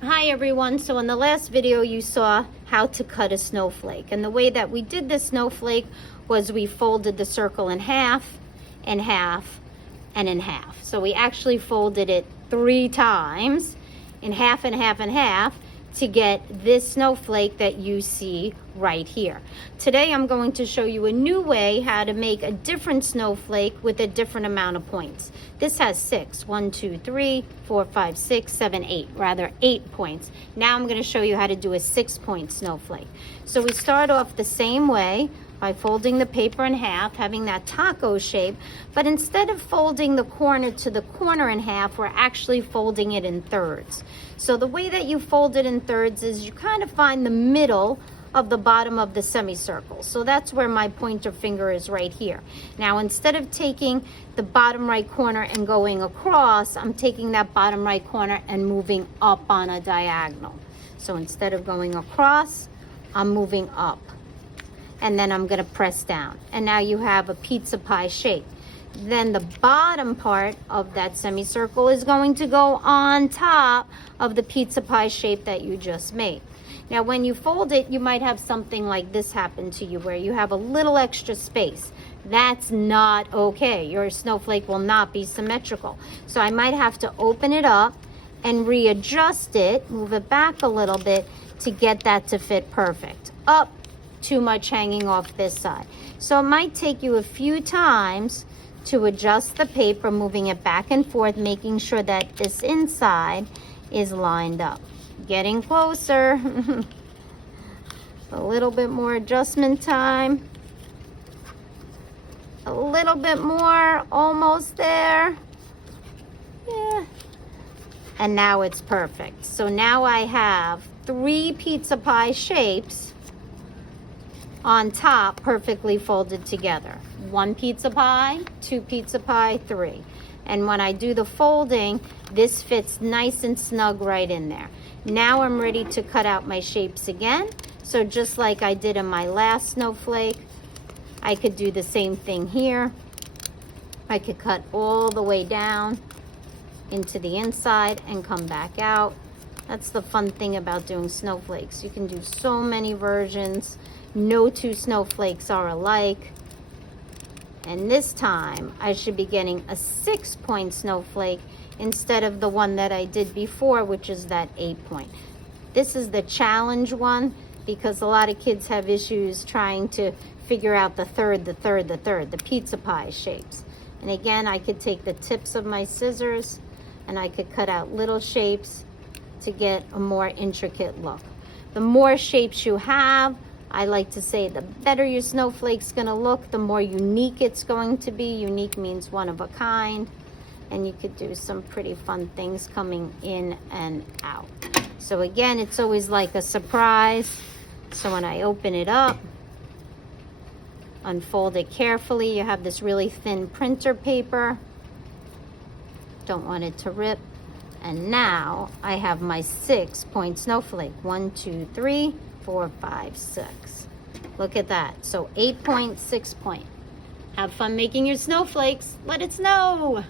Hi everyone, so in the last video you saw how to cut a snowflake, and the way that we did the snowflake was we folded the circle in half, and in half. So we actually folded it 3 times, in half and half and half, to get this snowflake that you see right here. Today I'm going to show you a new way how to make a different snowflake with a different amount of points. This has 6, 1, 2, 3, 4, 5, 6, 7, 8, rather 8 points. Now I'm going to show you how to do a 6-point snowflake. So we start off the same way by folding the paper in half, having that taco shape, but instead of folding the corner to the corner in half, we're actually folding it in thirds. So the way that you fold it in thirds is you kind of find the middle of the bottom of the semicircle. So that's where my pointer finger is right here. Now instead of taking the bottom right corner and going across, I'm taking that bottom right corner and moving up on a diagonal. So instead of going across, I'm moving up. And then I'm going to press down. And now you have a pizza pie shape. Then the bottom part of that semicircle is going to go on top of the pizza pie shape that you just made. Now when you fold it, you might have something like this happen to you where you have a little extra space. That's not okay. Your snowflake will not be symmetrical. So I might have to open it up and readjust it, move it back a little bit to get that to fit perfect. Up, too much hanging off this side. So it might take you a few times to adjust the paper, moving it back and forth, making sure that this inside is lined up. Getting closer. A little bit more adjustment time. A little bit more, almost there. Yeah. And now it's perfect. So now I have 3 pizza pie shapes on top, perfectly folded together. 1 pizza pie, 2 pizza pie, 3. And when I do the folding, this fits nice and snug right in there. Now I'm ready to cut out my shapes again. So just like I did in my last snowflake, I could do the same thing here. I could cut all the way down into the inside and come back out. That's the fun thing about doing snowflakes. You can do so many versions. No 2 snowflakes are alike. And this time I should be getting a 6-point snowflake instead of the one that I did before, which is that 8-point. This is the challenge one because a lot of kids have issues trying to figure out the pizza pie shapes. And again, I could take the tips of my scissors and I could cut out little shapes to get a more intricate look. The more shapes you have, I like to say the better your snowflake's gonna look, the more unique it's going to be. Unique means one of a kind. And you could do some pretty fun things coming in and out. So again, it's always like a surprise. So when I open it up, unfold it carefully. You have this really thin printer paper. Don't want it to rip. And now I have my 6-point snowflake. 1, 2, 3, 4, 5, 6. Look at that. So 8-point, 6-point. Have fun making your snowflakes. Let it snow.